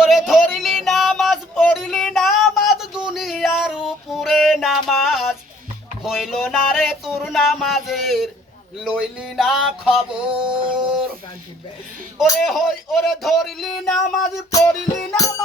ওরে ধরিলি নামাজ, পড়িলি নামাজ, দুনিয়ার উপরে নামাজ। হইল না রে তোর নামাজের, লইলি না খবর। ওরে হই, ওরে ধরিলি নামাজ, পড়িলি নামাজ।